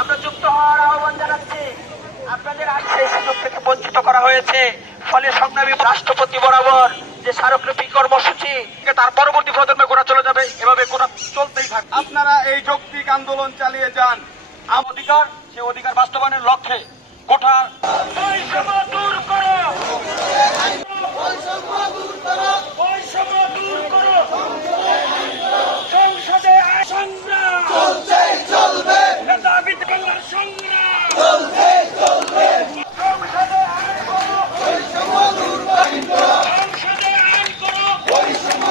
আমরা যুক্ত হওয়ার আহ্বান জানাচ্ছি। আপনাদের আজ সেই সুযোগ থেকে বঞ্চিত করা হয়েছে। ফলে সংগ্রামী রাষ্ট্রপতি বরাবর যে স্মারকলিপি কর্মসূচি তার পরবর্তী প্রজন্মে গোড়া চলে যাবে, এভাবে গোড়া চলতেই থাকবে। আপনারা এই যৌক্তিক আন্দোলন চালিয়ে যান। অধিকার, সে অধিকার বাস্তবায়নের লক্ষ্যে কোঠা বৈষম্য দূর করো, বৈষম্য দূর করো। সংসদে সংগ্রাম চলবে, নেতা বিদ্যালয়ের সংগ্রাম চলবে। সংসদে আইন করো, বৈষম্য দূর করো। সংসদে আইন করো, বৈষম্য